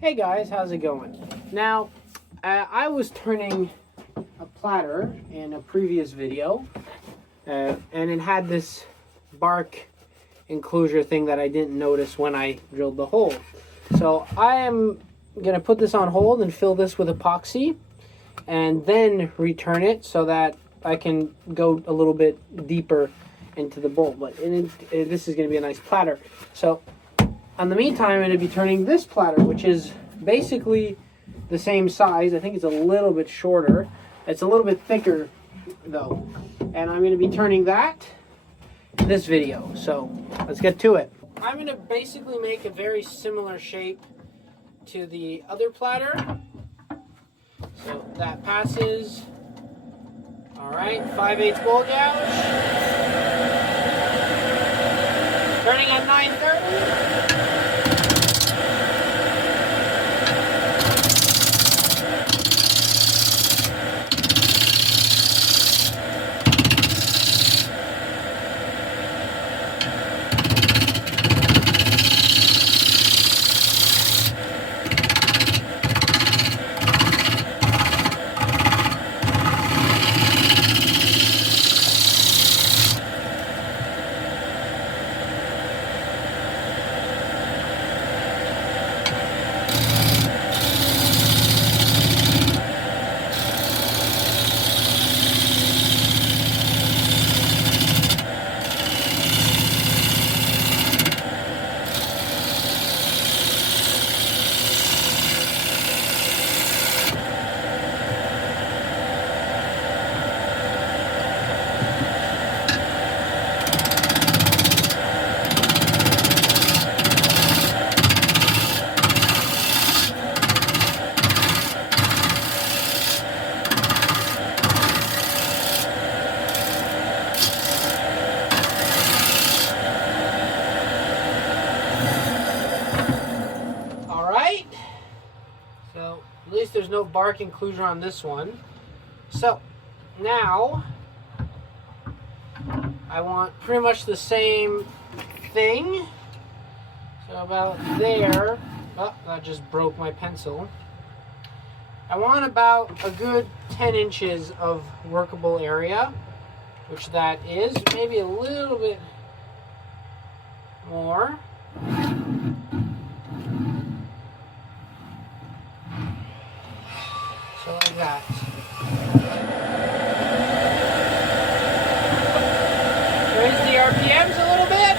Hey guys, how's it going? Now, I was turning a platter in a previous video, and it had this bark enclosure thing that I didn't notice when I drilled the hole. So I am going to put this on hold and fill this with epoxy, and then return it so that I can go a little bit deeper into the bowl. But this is going to be a nice platter. So in the meantime, I'm going to be turning this platter, which is basically the same size. I think it's a little bit shorter. It's a little bit thicker, though. And I'm going to be turning that in this video. So let's get to it. I'm going to basically make a very similar shape to the other platter. So that passes. All right, 5/8 bowl gouge. Turning at 930. So at least there's no bark inclusion on this one. So now I want pretty much the same thing. So about there. Oh, that just broke my pencil. I want about a good 10 inches of workable area, which that is. Maybe a little bit more. So like that. Raise the RPMs a little bit.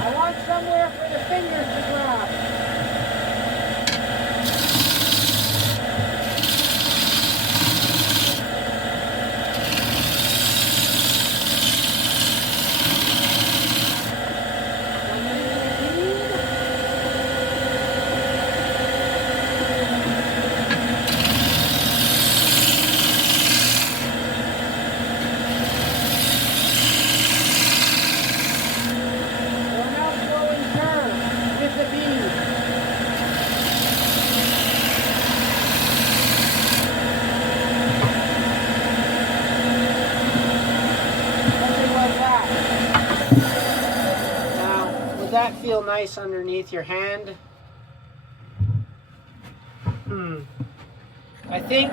I want somewhere for the fingers to grab. That feel nice underneath your hand? I think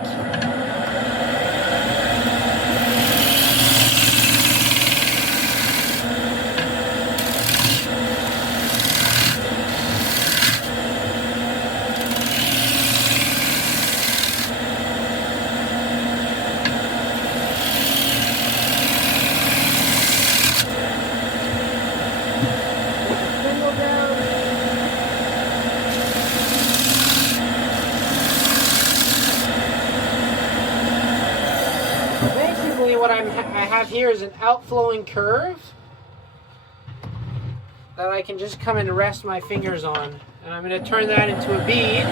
what I have here is an outflowing curve that I can just come and rest my fingers on. And I'm going to turn that into a bead.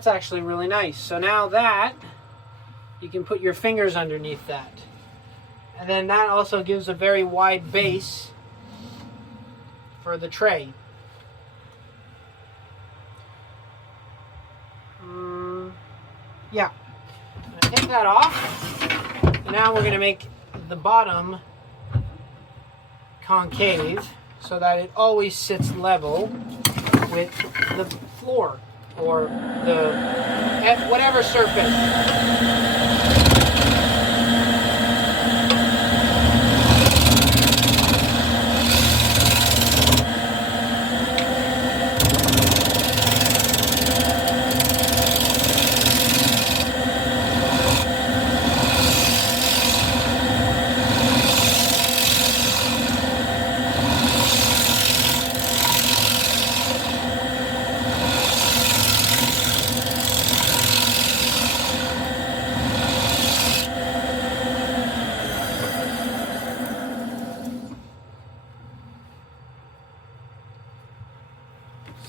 that's actually really nice. So now that, you can put your fingers underneath that. And then that also gives a very wide base for the tray. Yeah. Take that off. And now we're going to make the bottom concave so that it always sits level with the floor or the whatever surface.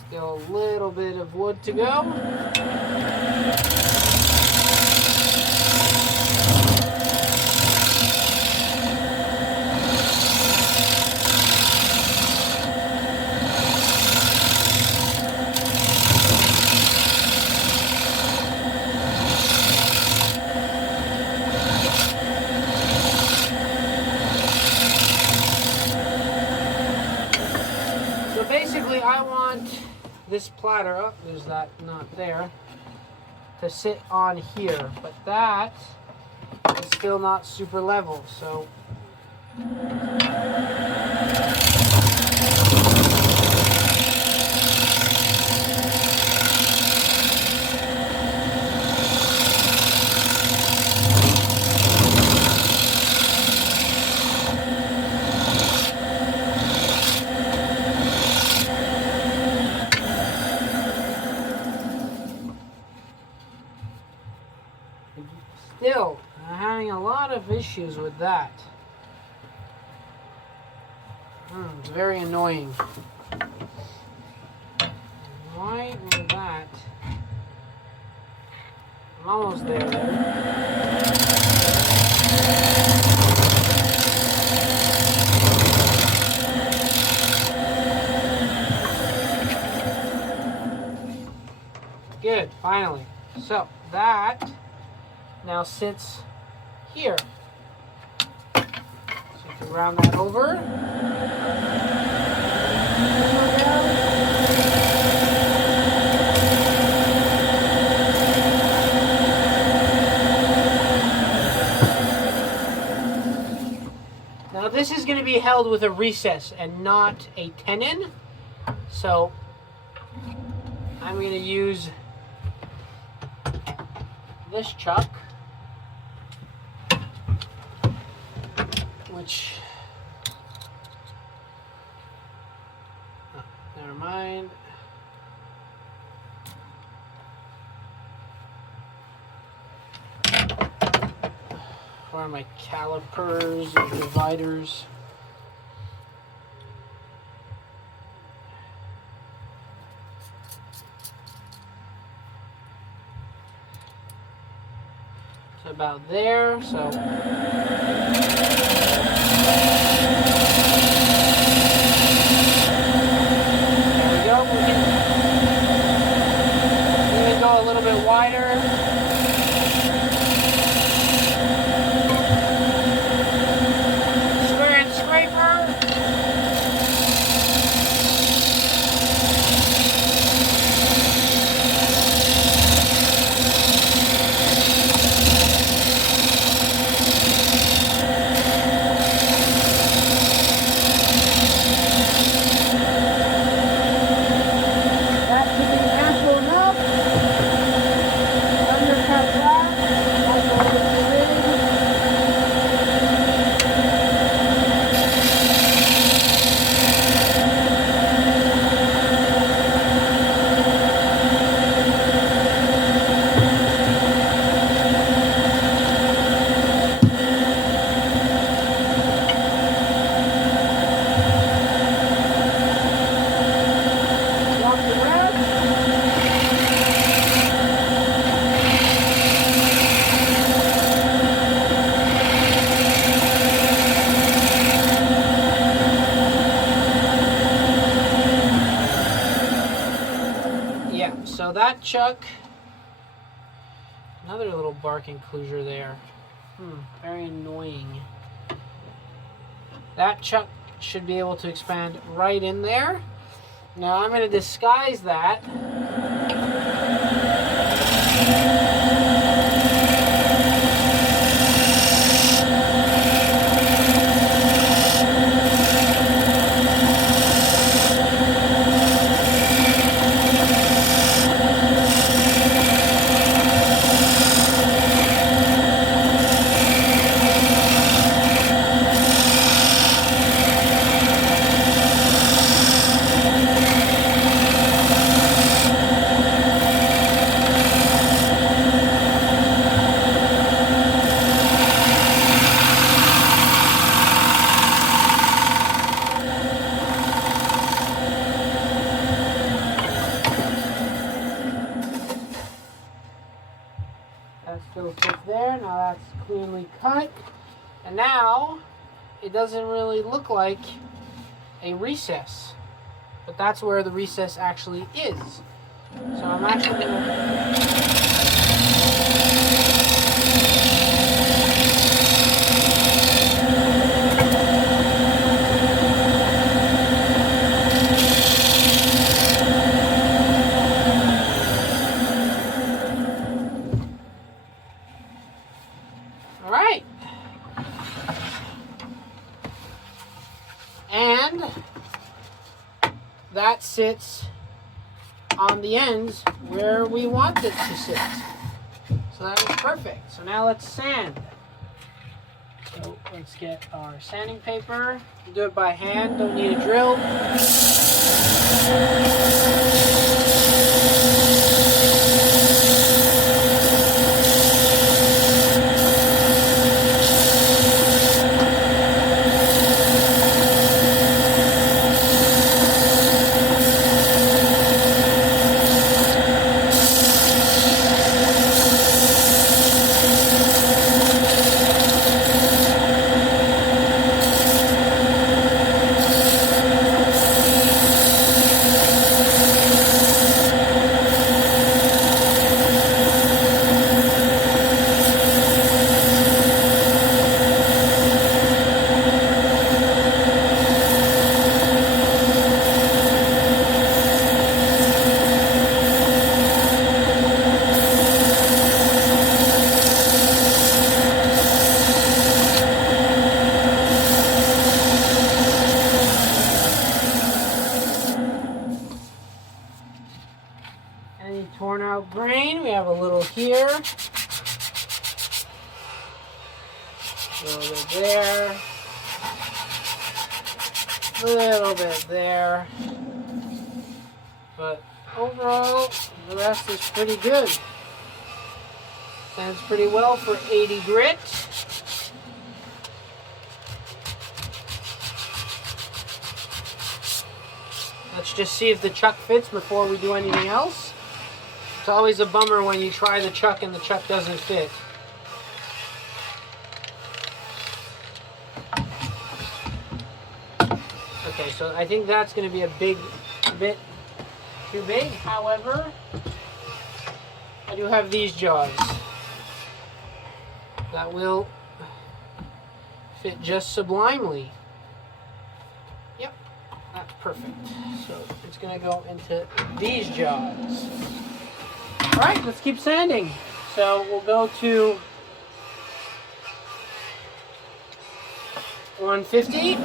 Still a little bit of wood to go. So basically I want this platter, oh, there's that not there, to sit on here, but that is still not super level, so still, I'm having a lot of issues with that. It's very annoying. Why was that? I'm almost there. Good, finally. So that now sits here. So you can round that over. Now this is going to be held with a recess and not a tenon. So I'm going to use this chuck, which, oh, never mind. Where are my calipers and dividers? It's about there, so. A little bit wider. Square and scraper. That should be ample enough. chuck. Another little bark enclosure there. Very annoying. That chuck should be able to expand right in there. Now I'm going to disguise that. That still sits there. Now that's cleanly cut. And now it doesn't really look like a recess. But that's where the recess actually is. So I'm actually going to... Alright. And that sits on the ends where we want it to sit. So that is perfect. So now let's sand. So let's get our sanding paper. Do it by hand, don't need a drill. Any torn out grain, we have a little here, a little bit there, a little bit there, but overall the rest is pretty good. Stands pretty well for 80 grit. Let's just see if the chuck fits before we do anything else. It's always a bummer when you try the chuck and the chuck doesn't fit. Okay, so I think that's going to be a bit too big. However, I do have these jaws that will fit just sublimely. Yep, that's perfect. So it's going to go into these jaws. All right, let's keep sanding. So we'll go to 150.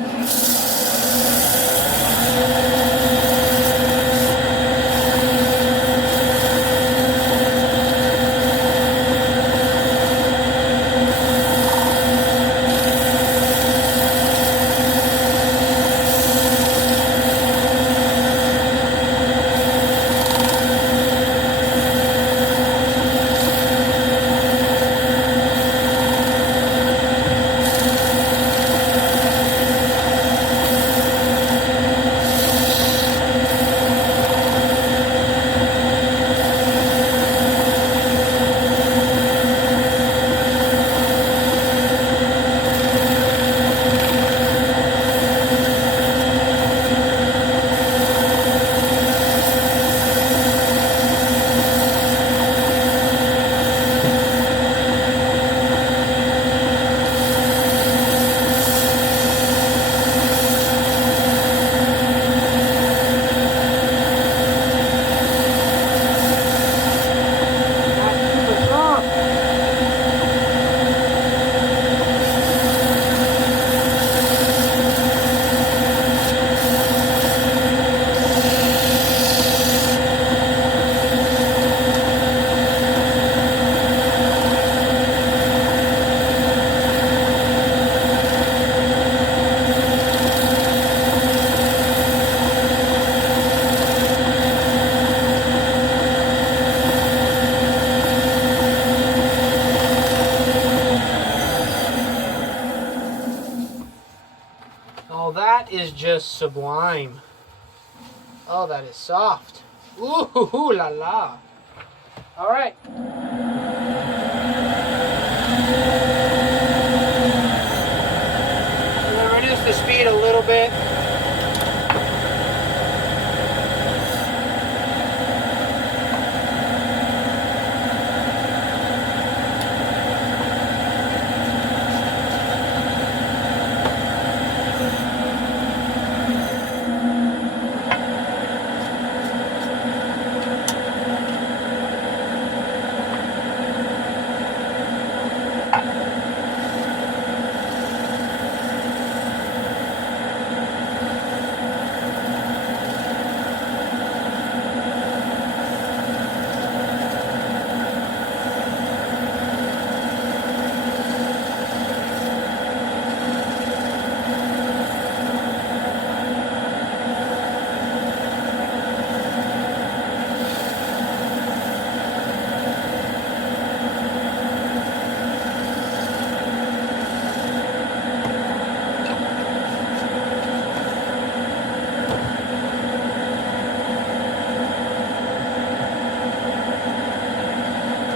is just sublime. Oh, that is soft. Ooh, la la. All right. I'm going to reduce the speed a little bit.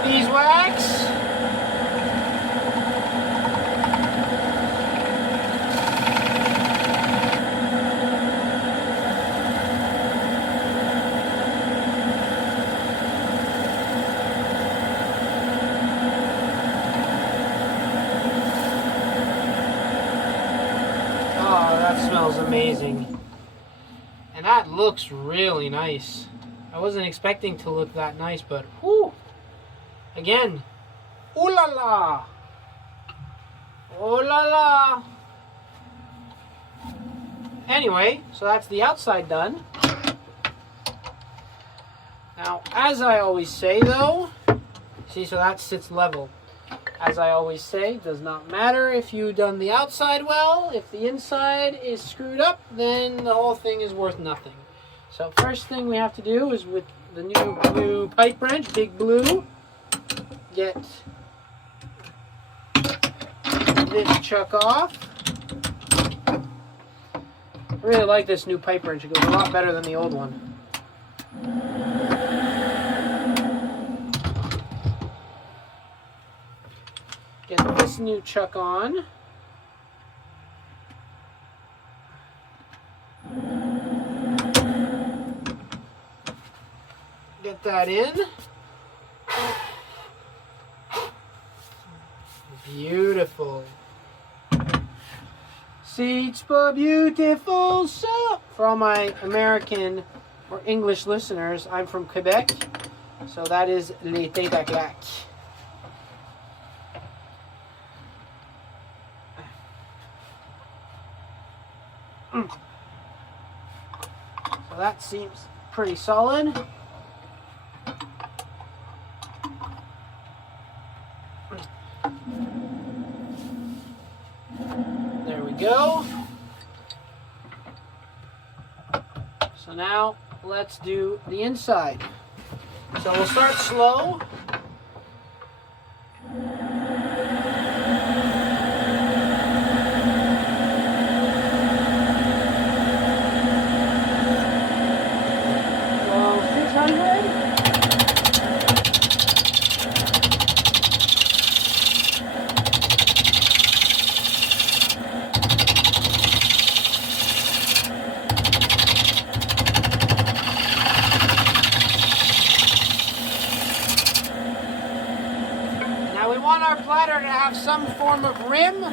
Beeswax. Oh, that smells amazing. And that looks really nice. I wasn't expecting to look that nice, but whew. Again, ooh la la, ooh la la. Anyway, so that's the outside done. Now, as I always say though, see, so that sits level. As I always say, does not matter if you've done the outside well. If the inside is screwed up, then the whole thing is worth nothing. So first thing we have to do is with the new blue pipe wrench, Big Blue, get this chuck off. I really like this new pipe wrench. It goes a lot better than the old one. Get this new chuck on. Get that in. Beautiful. Seats for beautiful soap. For all my American or English listeners, I'm from Quebec, so that is Les Têtes à Claque. So that seems pretty solid. There we go. So now let's do the inside. So we'll start slow. So 600. Now we want our platter to have some form of rim,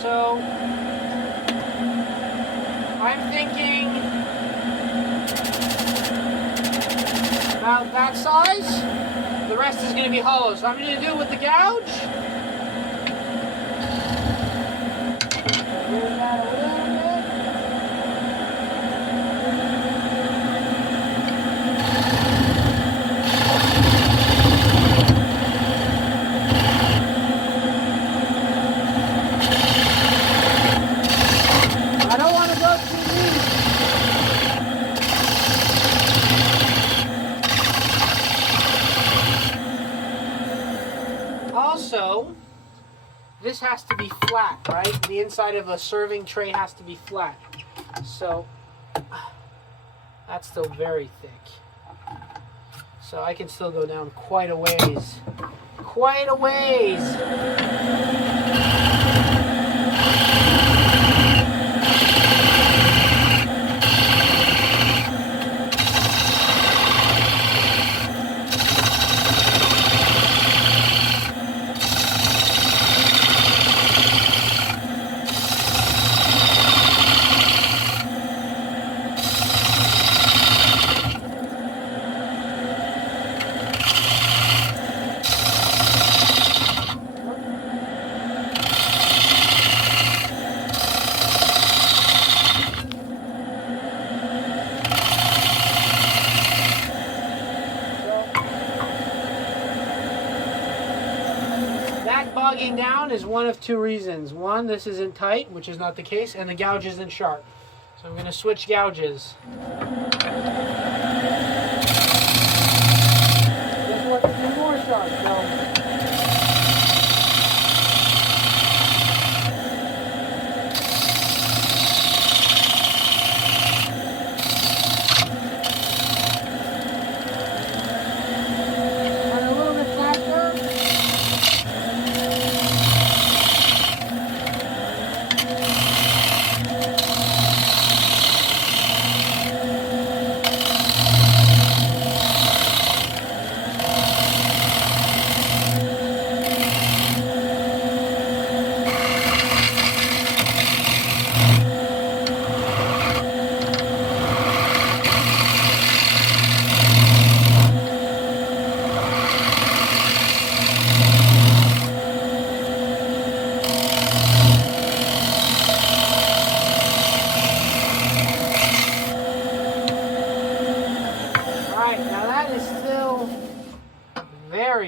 so I'm thinking about that size. The rest is going to be hollow, so I'm going to do it with the gouge. Move that a little bit. I don't want to go too deep. Also, this has to be flat, right? The inside of a serving tray has to be flat. So that's still very thick. So I can still go down quite a ways. Quite a ways. Bogging down is one of two reasons. One, this isn't tight, which is not the case, and the gouge isn't sharp. So I'm going to switch gouges. This one is more sharp, so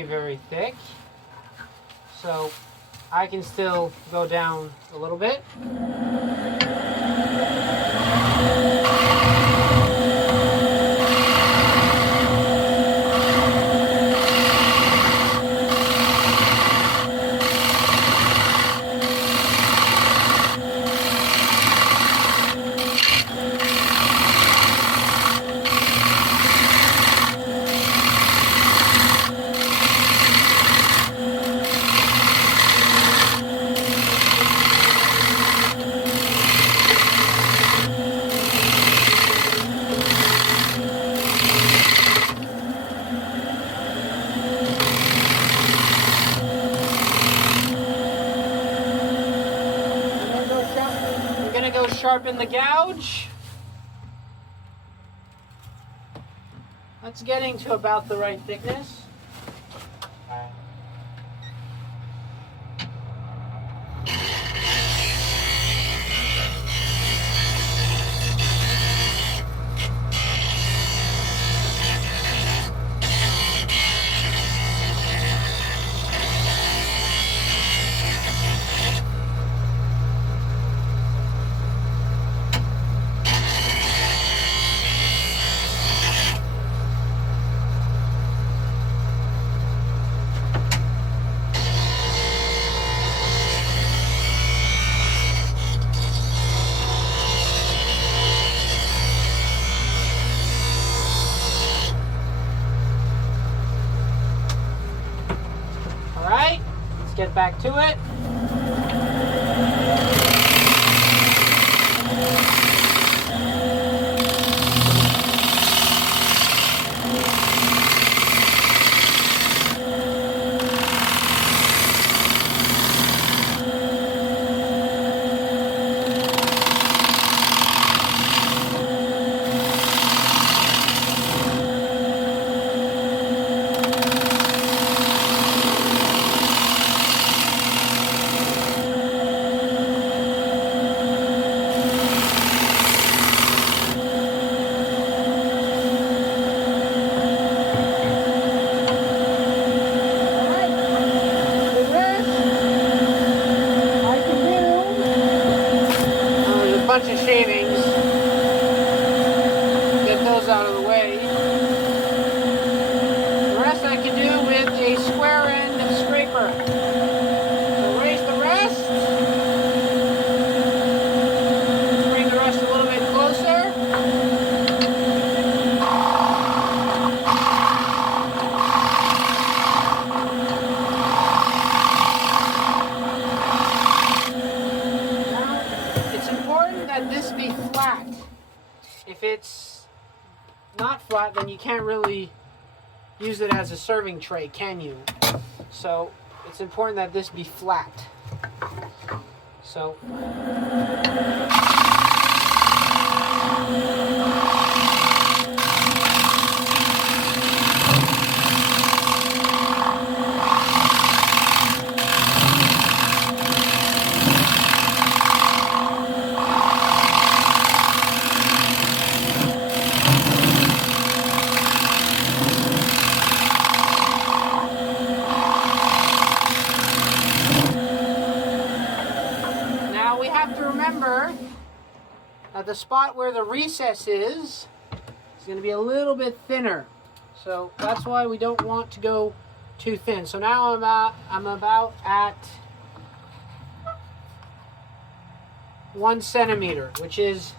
very thick, so I can still go down a little bit. Sharpen the gouge. That's getting to about the right thickness. Get back to it. flat, then you can't really use it as a serving tray, can you? So it's important that this be flat. So we have to remember that the spot where the recess is going to be a little bit thinner. So that's why we don't want to go too thin. So now I'm about at 1 centimeter, which is...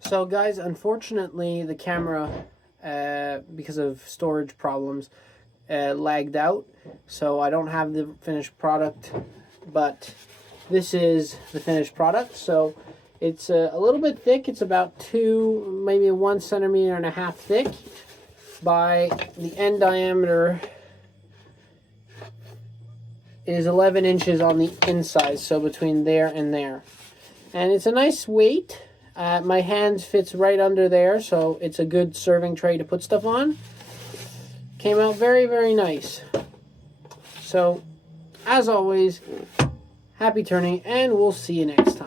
So guys, unfortunately the camera, because of storage problems, lagged out. So I don't have the finished product, but this is the finished product. So it's a little bit thick. It's about 2, maybe 1.5 centimeters thick. By the end diameter is 11 inches on the inside. So between there and there. And it's a nice weight. My hand fits right under there. So it's a good serving tray to put stuff on. Came out very, very nice. So, as always, happy turning, and we'll see you next time.